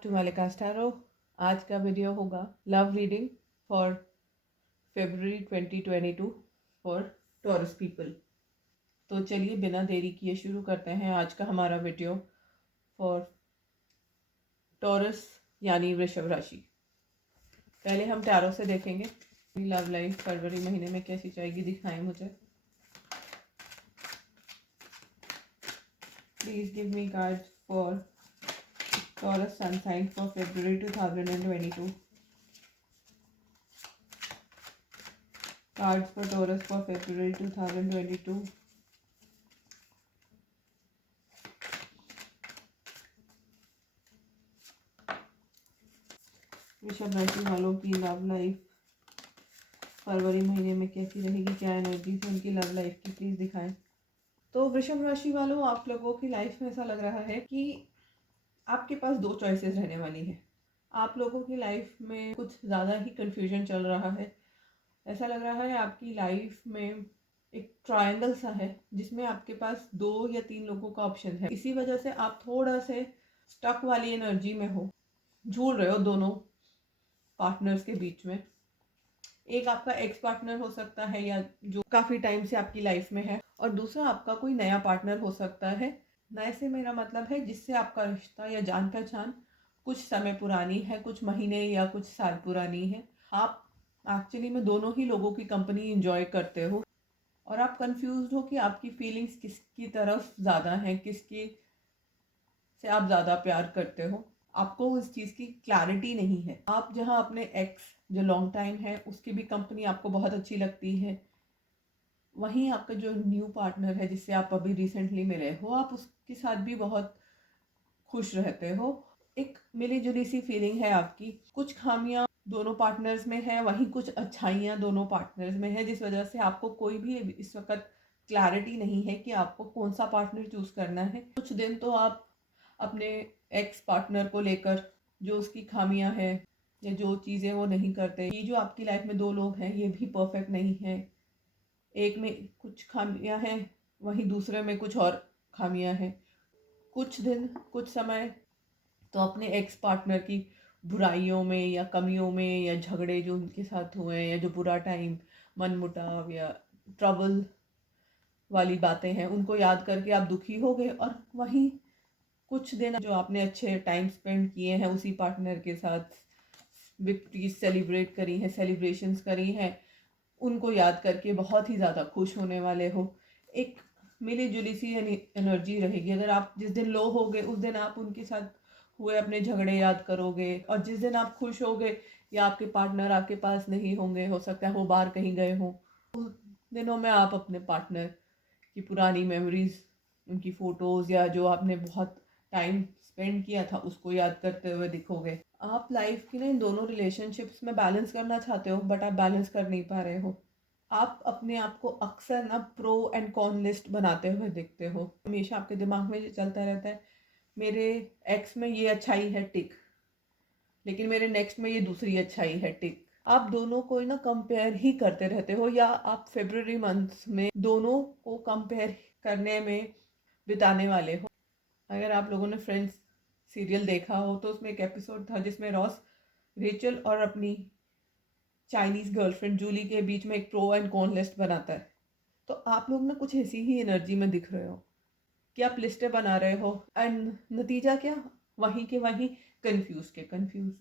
Back to मलिका स्टारो। आज का video होगा love reading for February 2022 for taurus people. तो चलिए बिना देरी किए शुरू करते हैं आज का हमारा वीडियो फॉर टॉरस यानी वृषभ राशि। पहले हम टैरो से देखेंगे लव लाइफ फरवरी महीने में कैसी जाएगी, दिखाएं मुझे। Please give me cards for Taurus sun sign for February 2022. Cards for Taurus for February 2022. वृषभ राशि वालों की लव लाइफ फरवरी महीने में कैसी रहेगी, क्या एनर्जी है उनकी लव लाइफ की, प्लीज दिखाएं। तो वृषभ राशि वालों, आप लोगों की लाइफ में ऐसा लग रहा है कि आपके पास दो चॉइसेस रहने वाली है। आप लोगों की लाइफ में कुछ ज़्यादा ही कंफ्यूजन चल रहा है। ऐसा लग रहा है आपकी लाइफ में एक ट्रायंगल सा है जिसमें आपके पास 2 या 3 लोगों का ऑप्शन है। इसी वजह से आप थोड़ा से स्टक वाली एनर्जी में हो, झूल रहे हो दोनों पार्टनर्स के बीच में। एक आपका एक्स पार्टनर हो सकता है या जो काफ़ी टाइम से आपकी लाइफ में है, और दूसरा आपका कोई नया पार्टनर हो सकता है। नए से मेरा मतलब है जिससे आपका रिश्ता या जान पहचान कुछ समय पुरानी है, कुछ महीने या कुछ साल पुरानी है। आप एक्चुअली में दोनों ही लोगों की कंपनी एंजॉय करते हो और आप कंफ्यूज हो कि आपकी फीलिंग्स किसकी तरफ ज़्यादा हैं, किसकी से आप ज़्यादा प्यार करते हो। आपको उस चीज़ की क्लैरिटी नहीं है। आप जहाँ अपने एक्स जो लॉन्ग टाइम है उसकी भी कंपनी आपको बहुत अच्छी लगती है, वहीं आपका जो न्यू पार्टनर है जिससे आप अभी रिसेंटली मिले हो, आप उसके साथ भी बहुत खुश रहते हो। एक मिली जुली सी फीलिंग है आपकी। कुछ खामियां दोनों पार्टनर्स में है, वहीं कुछ अच्छाइयां दोनों पार्टनर्स में है, जिस वजह से आपको कोई भी इस वक्त क्लैरिटी नहीं है कि आपको कौन सा पार्टनर चूज करना है। कुछ दिन तो आप अपने एक्स पार्टनर को लेकर जो उसकी खामियां हैं या जो चीज़ें वो नहीं करते, ये जो आपकी लाइफ में 2 लोग हैं ये भी परफेक्ट नहीं है। एक में कुछ खामियां हैं, वहीं दूसरे में कुछ और खामियां हैं। कुछ दिन कुछ समय तो अपने एक्स पार्टनर की बुराइयों में या कमियों में या झगड़े जो उनके साथ हुए हैं या जो बुरा टाइम, मनमुटाव या ट्रबल वाली बातें हैं, उनको याद करके आप दुखी हो गए। और वहीं कुछ दिन जो आपने अच्छे टाइम स्पेंड किए हैं उसी पार्टनर के साथ, विक्ट्रीज सेलिब्रेट करी हैं, सेलिब्रेशंस करी हैं, उनको याद करके बहुत ही ज़्यादा खुश होने वाले हो। एक मिली जुली सी एनर्जी रहेगी। अगर आप जिस दिन लो होगे उस दिन आप उनके साथ हुए अपने झगड़े याद करोगे, और जिस दिन आप खुश होगे या आपके पार्टनर आपके पास नहीं होंगे, हो सकता है वो बाहर कहीं गए हों, उस दिनों में आप अपने पार्टनर की पुरानी मेमोरीज, उनकी फ़ोटोज़ या जो आपने बहुत टाइम स्पेंड किया था उसको याद करते हुए दिखोगे। आप लाइफ की ना इन दोनों रिलेशनशिप्स में बैलेंस करना चाहते हो, बट आप बैलेंस कर नहीं पा रहे हो। आप अपने आप को अक्सर ना प्रो एंड कॉन लिस्ट बनाते हुए दिखते हो। हमेशा आपके दिमाग में ये चलता रहता है, मेरे एक्स में ये अच्छाई है, टिक, लेकिन मेरे नेक्स्ट में ये दूसरी अच्छाई है, टिक। आप दोनों को ना कंपेयर ही करते रहते हो, या आप फेब्रुअरी मंथ में दोनों को कंपेयर करने में बिताने वाले हो। अगर आप लोगों ने फ्रेंड्स सीरियल देखा हो तो उसमें एक एपिसोड था जिसमें रॉस रेचल और अपनी चाइनीज़ गर्लफ्रेंड जूली के बीच में एक प्रो एंड कॉन लिस्ट बनाता है। तो आप लोग ना कुछ ऐसी ही एनर्जी में दिख रहे हो कि आप लिस्टें बना रहे हो, एंड नतीजा क्या, वहीं के वहीं कंफ्यूज।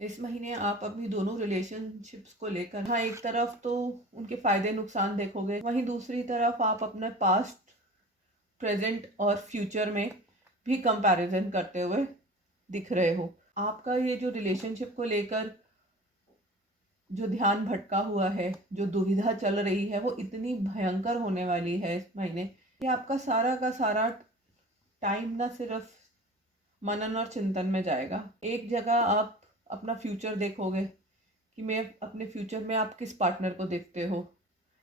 इस महीने आप अपनी दोनों रिलेशनशिप्स को लेकर, हाँ, एक तरफ तो उनके फायदे नुकसान देखोगे, वहीं दूसरी तरफ आप अपने पास्ट, प्रेजेंट और फ्यूचर में भी कंपैरिजन करते हुए दिख रहे हो। आपका ये जो रिलेशनशिप को लेकर जो ध्यान भटका हुआ है, जो दुविधा चल रही है, वो इतनी भयंकर होने वाली है इस महीने कि आपका सारा का सारा टाइम ना सिर्फ मनन और चिंतन में जाएगा। एक जगह आप अपना फ्यूचर देखोगे कि मैं अपने फ्यूचर में आप किस पार्टनर को देखते हो,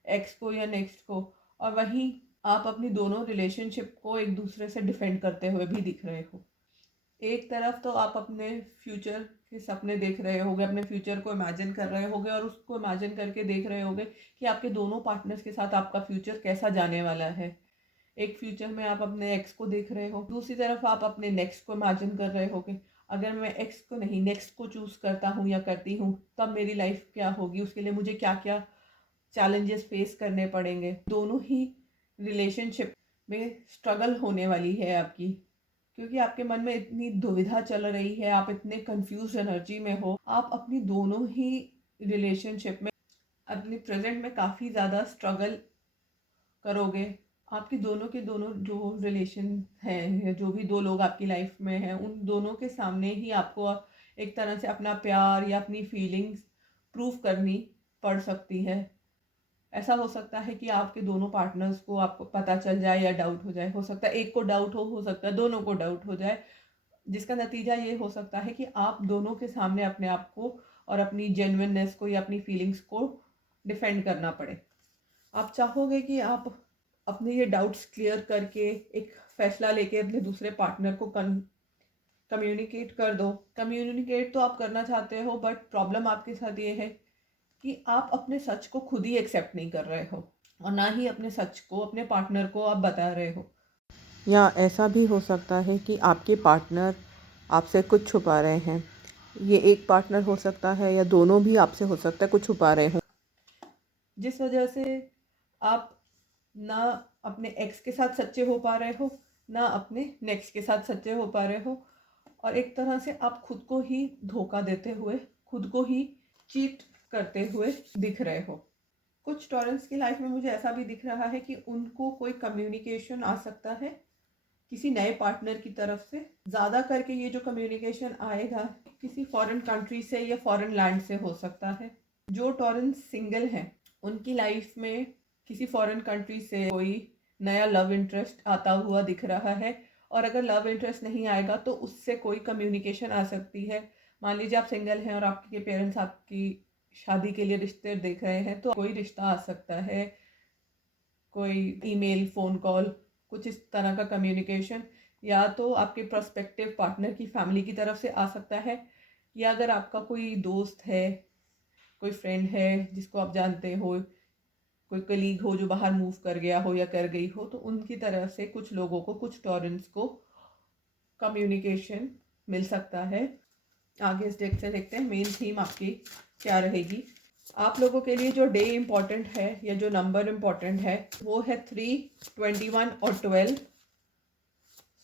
एक्स को या नेक्स्ट को, और वहीं आप अपनी दोनों रिलेशनशिप को एक दूसरे से डिफेंड करते हुए भी दिख रहे हो। एक तरफ तो आप अपने फ्यूचर के सपने देख रहे होगे, अपने फ्यूचर को इमेजिन कर रहे होगे, और उसको इमेजिन करके देख रहे होगे कि आपके दोनों पार्टनर्स के साथ आपका फ्यूचर कैसा जाने वाला है। एक फ्यूचर में आप अपने एक्स को देख रहे हो, दूसरी तरफ आप अपने नेक्स्ट को इमेजिन कर रहे होगे। अगर मैं एक्स को नहीं नेक्स्ट को चूज़ करता हूँ या करती हूँ, तब मेरी लाइफ क्या होगी, उसके लिए मुझे क्या क्या चैलेंजेस फेस करने पड़ेंगे। दोनों ही रिलेशनशिप में स्ट्रगल होने वाली है आपकी, क्योंकि आपके मन में इतनी दुविधा चल रही है, आप इतने कंफ्यूज एनर्जी में हो। आप अपनी दोनों ही रिलेशनशिप में अपने प्रेजेंट में काफ़ी ज़्यादा स्ट्रगल करोगे। आपकी दोनों के दोनों जो रिलेशन हैं या जो भी दो लोग आपकी लाइफ में हैं, उन दोनों के सामने ही आपको एक तरह से अपना प्यार या अपनी फीलिंग्स प्रूव करनी पड़ सकती है। ऐसा हो सकता है कि आपके दोनों पार्टनर्स को आपको पता चल जाए या डाउट हो जाए। हो सकता है एक को डाउट हो सकता है दोनों को डाउट हो जाए, जिसका नतीजा ये हो सकता है कि आप दोनों के सामने अपने आप को और अपनी जेन्युइननेस को या अपनी फीलिंग्स को डिफेंड करना पड़े। आप चाहोगे कि आप अपने ये डाउट्स क्लियर करके एक फैसला लेके अपने दूसरे पार्टनर को कम्युनिकेट कर दो। कम्युनिकेट तो आप करना चाहते हो, बट प्रॉब्लम आपके साथ ये है कि आप अपने सच को खुद ही एक्सेप्ट नहीं कर रहे हो और ना ही अपने सच को अपने पार्टनर को आप बता रहे हो। या ऐसा भी हो सकता है कि आपके पार्टनर आपसे कुछ छुपा रहे हैं। ये एक पार्टनर हो सकता है या दोनों भी आपसे हो सकता है कुछ छुपा रहे हो, जिस वजह से आप ना अपने एक्स के साथ सच्चे हो पा रहे हो, ना अपने नेक्स्ट के साथ सच्चे हो पा रहे हो, और एक तरह से आप खुद को ही धोखा देते हुए, खुद को ही चीट करते हुए दिख रहे हो। कुछ टॉरेंस की लाइफ में मुझे ऐसा भी दिख रहा है कि उनको कोई कम्युनिकेशन आ सकता है किसी नए पार्टनर की तरफ से। ज़्यादा करके ये जो कम्युनिकेशन आएगा किसी फॉरेन कंट्री से या फॉरेन लैंड से हो सकता है। जो टॉरेंस सिंगल हैं उनकी लाइफ में किसी फॉरेन कंट्री से कोई नया लव इंटरेस्ट आता हुआ दिख रहा है, और अगर लव इंटरेस्ट नहीं आएगा तो उससे कोई कम्युनिकेशन आ सकती है। मान लीजिए आप सिंगल हैं और आपके पेरेंट्स आपकी शादी के लिए रिश्ते देख रहे हैं, तो कोई रिश्ता आ सकता है, कोई ईमेल, फ़ोन कॉल, कुछ इस तरह का कम्युनिकेशन, या तो आपके प्रोस्पेक्टिव पार्टनर की फैमिली की तरफ से आ सकता है, या अगर आपका कोई दोस्त है, कोई फ्रेंड है जिसको आप जानते हो, कोई कलीग हो जो बाहर मूव कर गया हो या कर गई हो, तो उनकी तरफ से कुछ लोगों को, कुछ टॉरेंट्स को कम्युनिकेशन मिल सकता है। आगे इस डेक से देखते हैं मेन थीम आपकी क्या रहेगी। आप लोगों के लिए जो डे इम्पॉर्टेंट है या जो नंबर इम्पॉर्टेंट है वो है 3, 21 और 12।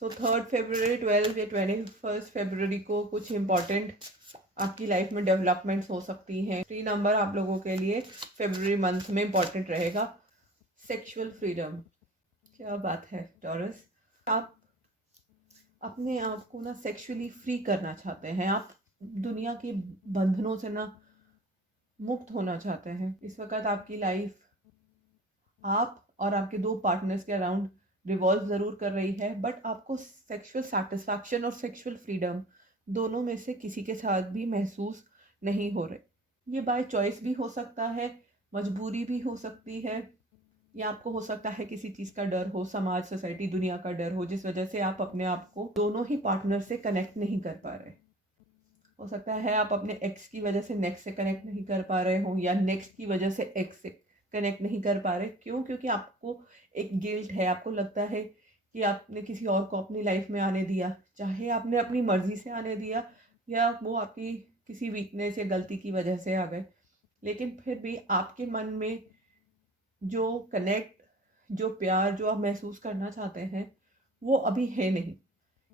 सो 3 फरवरी, 12 या 21 फरवरी को कुछ इम्पॉर्टेंट आपकी लाइफ में डेवलपमेंट्स हो सकती हैं। 3 नंबर आप लोगों के लिए फरवरी मंथ में इम्पॉर्टेंट रहेगा। सेक्सुअल फ्रीडम, क्या बात है टॉरस, आप अपने आप को ना सेक्सुअली फ्री करना चाहते हैं। आप दुनिया के बंधनों से ना मुक्त होना चाहते हैं। इस वक्त आपकी लाइफ आप और आपके दो पार्टनर्स के अराउंड रिवॉल्व ज़रूर कर रही है, बट आपको सेक्सुअल सेटिस्फैक्शन और सेक्सुअल फ्रीडम दोनों में से किसी के साथ भी महसूस नहीं हो रहे। ये बाय चॉइस भी हो सकता है, मजबूरी भी हो सकती है, या आपको हो सकता है किसी चीज़ का डर हो, समाज, सोसाइटी, दुनिया का डर हो, जिस वजह से आप अपने आप को दोनों ही पार्टनर से कनेक्ट नहीं कर पा रहे। हो सकता है आप अपने एक्स की वजह से नेक्स्ट से कनेक्ट नहीं कर पा रहे हो, या नेक्स्ट की वजह से एक्स से कनेक्ट नहीं कर पा रहे। क्यों? क्योंकि आपको एक गिल्ट है, आपको लगता है कि आपने किसी और को अपनी लाइफ में आने दिया, चाहे आपने अपनी मर्जी से आने दिया या वो आपकी किसी वीकनेस या गलती की वजह से आ गए, लेकिन फिर भी आपके मन में जो कनेक्ट, जो प्यार जो आप महसूस करना चाहते हैं वो अभी है नहीं।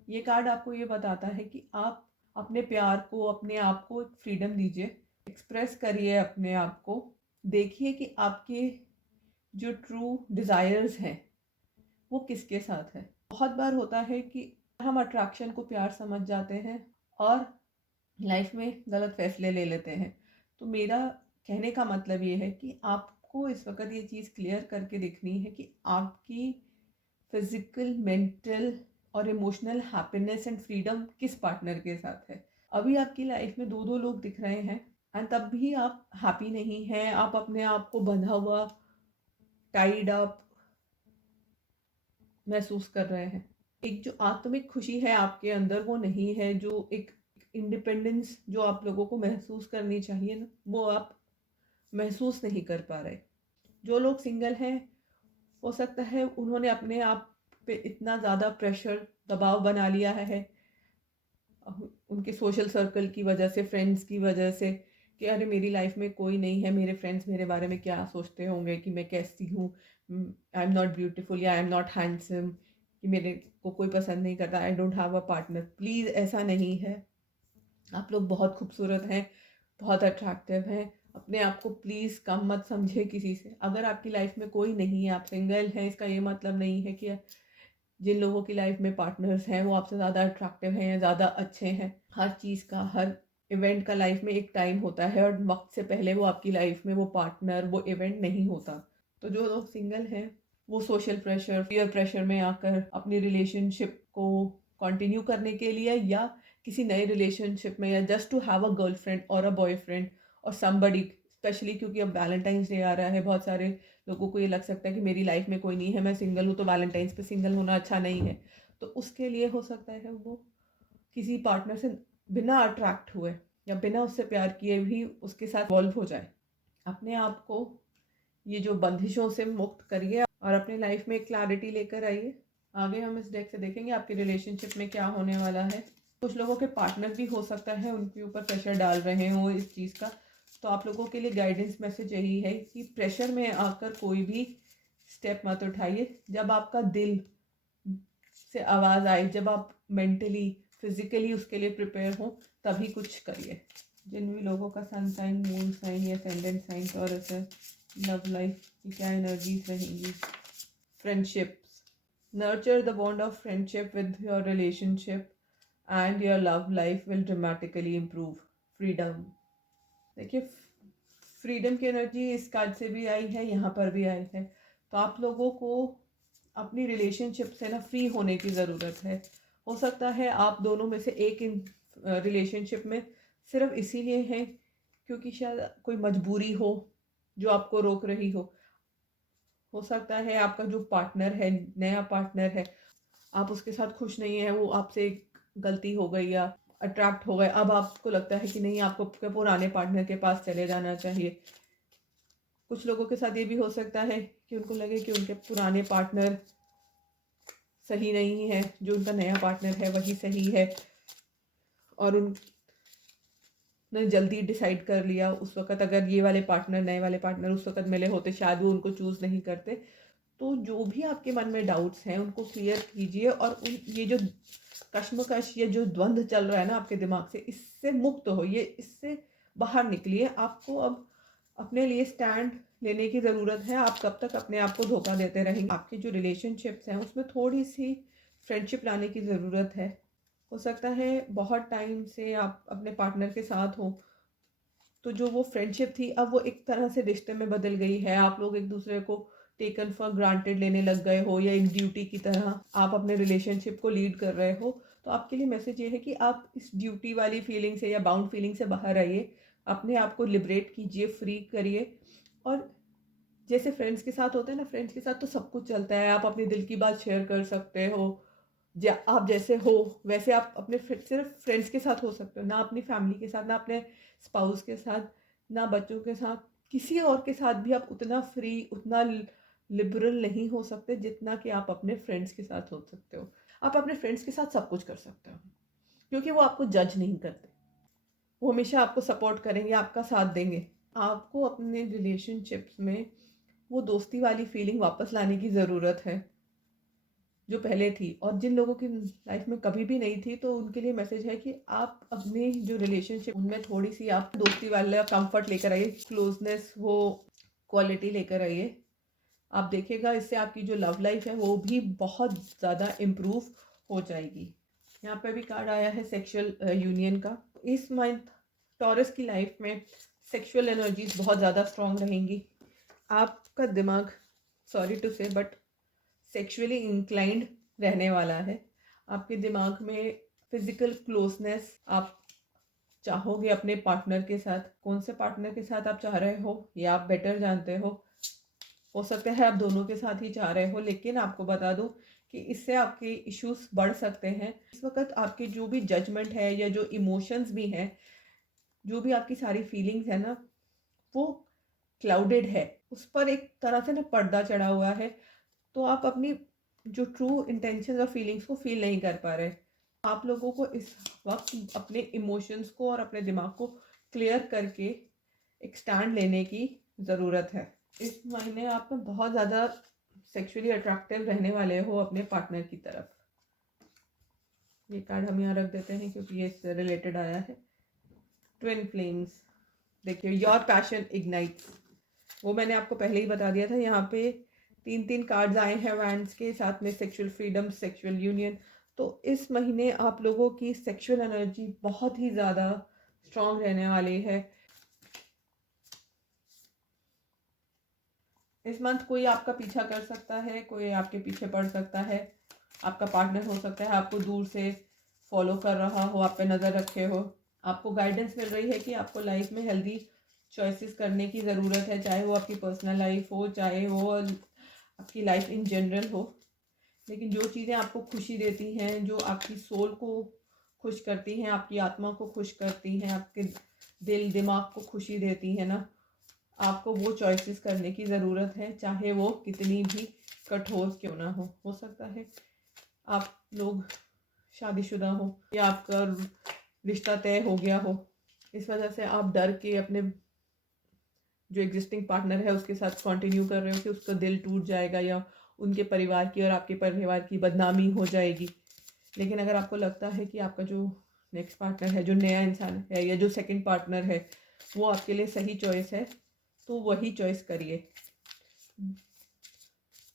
ये कार्ड आपको ये बताता है कि आप अपने प्यार को, अपने आप को एक फ्रीडम दीजिए, एक्सप्रेस करिए अपने आप को, देखिए कि आपके जो ट्रू डिज़ायर्स हैं वो किसके साथ है। बहुत बार होता है कि हम अट्रैक्शन को प्यार समझ जाते हैं और लाइफ में गलत फैसले ले लेते हैं। तो मेरा कहने का मतलब ये है कि आपको इस वक्त ये चीज़ क्लियर करके देखनी है कि आपकी फिजिकल, मेंटल और इमोशनल हैप्पीनेस एंड फ्रीडम किस पार्टनर के साथ है। अभी आपकी लाइफ में दो दो लोग दिख रहे हैं एंड तब भी आप हैप्पी नहीं हैं। आप अपने आप को बंधा हुआ, टाइड अप महसूस कर रहे हैं। एक जो आत्मिक खुशी है आपके अंदर वो नहीं है, जो एक इंडिपेंडेंस जो आप लोगों को महसूस करनी चाहिए ना, वो आप महसूस नहीं कर पा रहे। जो लोग सिंगल हैं हो सकता है उन्होंने अपने आप पे इतना ज़्यादा प्रेशर, दबाव बना लिया है, उनके सोशल सर्कल की वजह से, फ्रेंड्स की वजह से, कि अरे मेरी लाइफ में कोई नहीं है, मेरे फ्रेंड्स मेरे बारे में क्या सोचते होंगे, कि मैं कैसी हूँ, आई एम नॉट ब्यूटीफुल या आई एम नॉट हैंडसम, कि मेरे को कोई पसंद नहीं करता, I don't have a partner. Please ऐसा नहीं है। आप लोग बहुत खूबसूरत हैं, बहुत अट्रैक्टिव हैं। अपने आप को प्लीज़ कम मत समझे किसी से। अगर आपकी लाइफ में कोई नहीं है, आप सिंगल हैं, इसका ये मतलब नहीं है कि जिन लोगों की लाइफ में पार्टनर्स हैं वो आपसे ज़्यादा अट्रैक्टिव हैं या ज़्यादा अच्छे हैं। हर चीज़ का, हर इवेंट का लाइफ में एक टाइम होता है और वक्त से पहले वो आपकी लाइफ में वो पार्टनर, वो इवेंट नहीं होता। तो जो लोग सिंगल हैं वो सोशल प्रेशर, पीयर प्रेशर में आकर अपनी रिलेशनशिप को कंटिन्यू करने के लिए या किसी नए रिलेशनशिप में, या just to have a girlfriend और अ बॉयफ्रेंड और समबडी, स्पेशली क्योंकि अब वैलेंटाइंस डे आ रहा है, बहुत सारे लोगों को ये लग सकता है कि मेरी लाइफ में कोई नहीं है, मैं सिंगल हूँ, तो वैलेंटाइंस पे सिंगल होना अच्छा नहीं है। तो उसके लिए हो सकता है वो किसी पार्टनर से बिना अट्रैक्ट हुए या बिना उससे प्यार किए भी उसके साथ इन्वॉल्व हो जाए। अपने आप को ये जो बंदिशों से मुक्त करिए और अपनी लाइफ में एक क्लैरिटी लेकर आइए। आगे हम इस डेक से देखेंगे आपकी रिलेशनशिप में क्या होने वाला है। कुछ लोगों के पार्टनर भी हो सकता है उनके ऊपर प्रेशर डाल रहे हो इस चीज़ का। तो आप लोगों के लिए गाइडेंस मैसेज यही है कि प्रेशर में आकर कोई भी स्टेप मत उठाइए। जब आपका दिल से आवाज़ आए, जब आप मेंटली फिजिकली उसके लिए प्रिपेयर हो, तभी कुछ करिए। जिन भी लोगों का सन साइन, मून साइन या असेंडेंट साइन और ऐसे लव लाइफ की क्या एनर्जीज रहेंगी। Friendships, nurture the bond of friendship with your relationship and your love life will dramatically improve. Freedom, देखिए फ्रीडम की एनर्जी इस कार्ड से भी आई है, यहाँ पर भी आई है। तो आप लोगों को अपनी रिलेशनशिप से ना फ्री होने की ज़रूरत है। हो सकता है आप दोनों में से एक इन रिलेशनशिप में सिर्फ इसीलिए हैं क्योंकि शायद कोई मजबूरी हो जो आपको रोक रही हो सकता है आपका जो पार्टनर है, नया पार्टनर है, आप उसके साथ खुश नहीं है, वो आपसे गलती हो गई या अट्रैक्ट हो गए, अब आपको लगता है कि नहीं, आपको अपने पुराने पार्टनर के पास चले जाना चाहिए। कुछ लोगों के साथ ये भी हो सकता है कि उनको लगे कि उनके पुराने पार्टनर सही नहीं है, जो उनका नया पार्टनर है वही सही है, और उन्होंने जल्दी डिसाइड कर लिया। उस वक्त अगर ये वाले पार्टनर, नए वाले पार्टनर उस वक्त मिले होते, शायद वो उनको चूज़ नहीं करते। तो जो भी आपके मन में डाउट्स हैं उनको क्लियर कीजिए और ये जो कश्मकश, ये जो द्वंद्व चल रहा है ना आपके दिमाग से, इससे मुक्त होइए, इससे बाहर निकलिए। आपको अब अपने लिए स्टैंड लेने की ज़रूरत है। आप कब तक अपने आप को धोखा देते रहेंगे? आपकी जो रिलेशनशिप्स हैं उसमें थोड़ी सी फ्रेंडशिप लाने की ज़रूरत है। हो सकता है बहुत टाइम से आप अपने पार्टनर के साथ हो, तो जो वो फ्रेंडशिप थी अब वो एक तरह से रिश्ते में बदल गई है। आप लोग एक दूसरे को टेकन फॉर ग्रांटेड लेने लग गए हो, या एक ड्यूटी की तरह आप अपने रिलेशनशिप को लीड कर रहे हो। तो आपके लिए मैसेज ये है कि आप इस ड्यूटी वाली फीलिंग से या बाउंड फीलिंग से बाहर आइए, अपने आप को लिबरेट कीजिए, फ्री करिए। और जैसे फ्रेंड्स के साथ होता है ना, फ्रेंड्स के साथ तो सब कुछ चलता है, आप अपने दिल की बात शेयर कर सकते हो। आप जैसे हो वैसे आप अपने सिर्फ फ्रेंड्स के साथ हो सकते हो, ना अपनी फैमिली के साथ, ना अपने स्पाउस के साथ, ना बच्चों के साथ। किसी और के साथ भी आप उतना फ्री, उतना लिबरल नहीं हो सकते जितना कि आप अपने फ्रेंड्स के साथ हो सकते हो। आप अपने फ्रेंड्स के साथ सब कुछ कर सकते हो क्योंकि वो आपको जज नहीं करते, वो हमेशा आपको सपोर्ट करेंगे, आपका साथ देंगे। आपको अपने रिलेशनशिप्स में वो दोस्ती वाली फीलिंग वापस लाने की ज़रूरत है जो पहले थी। और जिन लोगों की लाइफ में कभी भी नहीं थी, तो उनके लिए मैसेज है कि आप अपनी जो रिलेशनशिप उनमें थोड़ी सी आप दोस्ती वाला कंफर्ट लेकर आइए, क्लोजनेस, वो क्वालिटी लेकर आइए। आप देखिएगा इससे आपकी जो लव लाइफ है वो भी बहुत ज़्यादा इम्प्रूव हो जाएगी। यहाँ पे भी कार्ड आया है सेक्सुअल यूनियन का। इस मंथ टॉरस की लाइफ में सेक्सुअल एनर्जीज बहुत ज़्यादा स्ट्रॉन्ग रहेंगी। आपका दिमाग, सॉरी टू से, बट सेक्सुअली इंक्लाइंड रहने वाला है। आपके दिमाग में फिजिकल क्लोजनेस आप चाहोगे अपने पार्टनर के साथ। कौन से पार्टनर के साथ आप चाह रहे हो ये आप बेटर जानते हो सकता है आप दोनों के साथ ही चाह रहे हो, लेकिन आपको बता दूं कि इससे आपके इश्यूज बढ़ सकते हैं। इस वक्त आपके जो भी जजमेंट है या जो इमोशंस भी हैं, जो भी आपकी सारी फीलिंग्स है ना, वो क्लाउडेड है, उस पर एक तरह से ना पर्दा चढ़ा हुआ है। तो आप अपनी जो ट्रू इंटेंशन और फीलिंग्स को फील नहीं कर पा रहे। आप लोगों को इस वक्त अपने इमोशंस को और अपने दिमाग को क्लियर करके एक स्टैंड लेने की ज़रूरत है। इस महीने आप में बहुत ज़्यादा सेक्सुअली अट्रैक्टिव रहने वाले हो अपने पार्टनर की तरफ। ये कार्ड हम यहाँ रख देते हैं क्योंकि ये इससे रिलेटेड आया है। ट्विन फ्लेम्स, देखिए योर पैशन इग्नाइट्स, वो मैंने आपको पहले ही बता दिया था। यहाँ पे 3 कार्ड्स आए हैं वैंड्स के साथ में, सेक्सुअल फ्रीडम, सेक्सुअल यूनियन। तो इस महीने आप लोगों की सेक्सुअल एनर्जी बहुत ही ज़्यादा स्ट्रॉन्ग रहने वाली है। इस मंथ कोई आपका पीछा कर सकता है, कोई आपके पीछे पड़ सकता है, आपका पार्टनर हो सकता है आपको दूर से फॉलो कर रहा हो, आप पे नज़र रखे हो। आपको गाइडेंस मिल रही है कि आपको लाइफ में हेल्दी चॉइसेस करने की ज़रूरत है, चाहे वो आपकी पर्सनल लाइफ हो, चाहे वो आपकी लाइफ इन जनरल हो। लेकिन जो चीज़ें आपको खुशी देती हैं, जो आपकी सोल को खुश करती हैं, आपकी आत्मा को खुश करती हैं, आपके दिल दिमाग को खुशी देती हैं ना, आपको वो चॉइसेस करने की ज़रूरत है, चाहे वो कितनी भी कठोर क्यों ना हो सकता है आप लोग शादीशुदा हो या आपका रिश्ता तय हो गया हो, इस वजह से आप डर के अपने जो एग्जिस्टिंग पार्टनर है उसके साथ कंटिन्यू कर रहे हो कि उसका दिल टूट जाएगा या उनके परिवार की और आपके परिवार की बदनामी हो जाएगी। लेकिन अगर आपको लगता है कि आपका जो नेक्स्ट पार्टनर है, जो नया इंसान है या जो सेकंड पार्टनर है, वो आपके लिए सही चॉइस है, तो वही चॉइस करिए।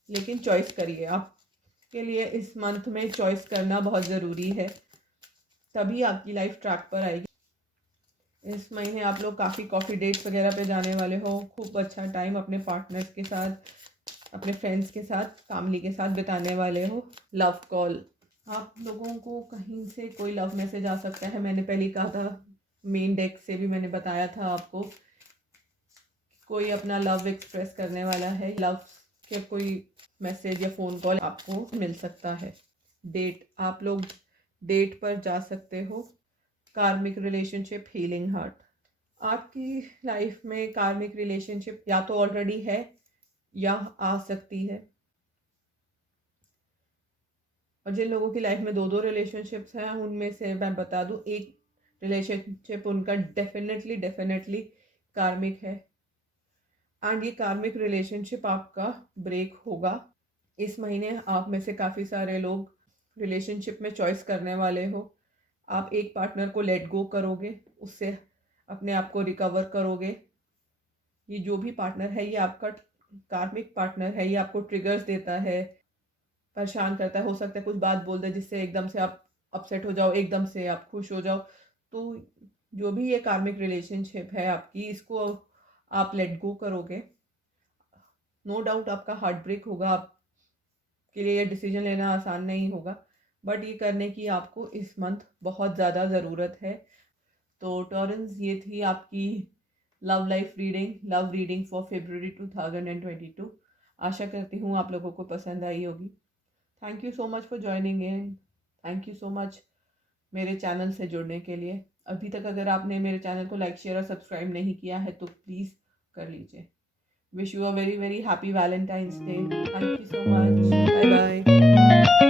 लेकिन चॉइस करिए, आपके लिए इस मंथ में चॉइस करना बहुत ज़रूरी है, तभी आपकी लाइफ ट्रैक पर आएगी। इस महीने आप लोग काफ़ी कॉफ़ी डेट्स वगैरह पे जाने वाले हो। खूब अच्छा टाइम अपने पार्टनर्स के साथ, अपने फ्रेंड्स के साथ, फैमिली के साथ बिताने वाले हो। लव कॉल, आप लोगों को कहीं से कोई लव मैसेज आ सकता है। मैंने पहले ही कहा था, मेन डेक से भी मैंने बताया था आपको, कोई अपना लव एक्सप्रेस करने वाला है। लव के कोई मैसेज या फ़ोन कॉल आपको मिल सकता है। डेट, आप लोग डेट पर जा सकते हो। कार्मिक रिलेशनशिप, हीलिंग हार्ट, आपकी लाइफ में कार्मिक रिलेशनशिप या तो ऑलरेडी है या आ सकती है। और जिन लोगों की लाइफ में 2 रिलेशनशिप्स हैं, उनमें से मैं बता दूं, एक रिलेशनशिप उनका डेफिनेटली कार्मिक है। एंड ये कार्मिक रिलेशनशिप आपका ब्रेक होगा इस महीने। आप में से काफ़ी सारे लोग रिलेशनशिप में चॉइस करने वाले हो। आप एक पार्टनर को लेट गो करोगे, उससे अपने आप को रिकवर करोगे। ये जो भी पार्टनर है, ये आपका कार्मिक पार्टनर है, ये आपको ट्रिगर्स देता है, परेशान करता है। हो सकता है कुछ बात बोल दे जिससे एकदम से आप अपसेट हो जाओ, एकदम से आप खुश हो जाओ। तो जो भी ये कार्मिक रिलेशनशिप है आपकी, इसको आप लेट गो करोगे। नो डाउट आपका हार्ट ब्रेक होगा, आपके लिए ये डिसीजन लेना आसान नहीं होगा, बट ये करने की आपको इस मंथ बहुत ज़्यादा ज़रूरत है। तो टॉरेंस, ये थी आपकी love life reading, love reading for February 2022। आशा करती हूँ आप लोगों को पसंद आई होगी। Thank you so much for joining in. Thank you so much मेरे चैनल से जुड़ने के लिए। अभी तक अगर आपने मेरे चैनल को लाइक, शेयर और सब्सक्राइब नहीं किया है तो प्लीज़ कर लीजिए। Wish you a very happy valentine's day. Thank you so much. Bye bye.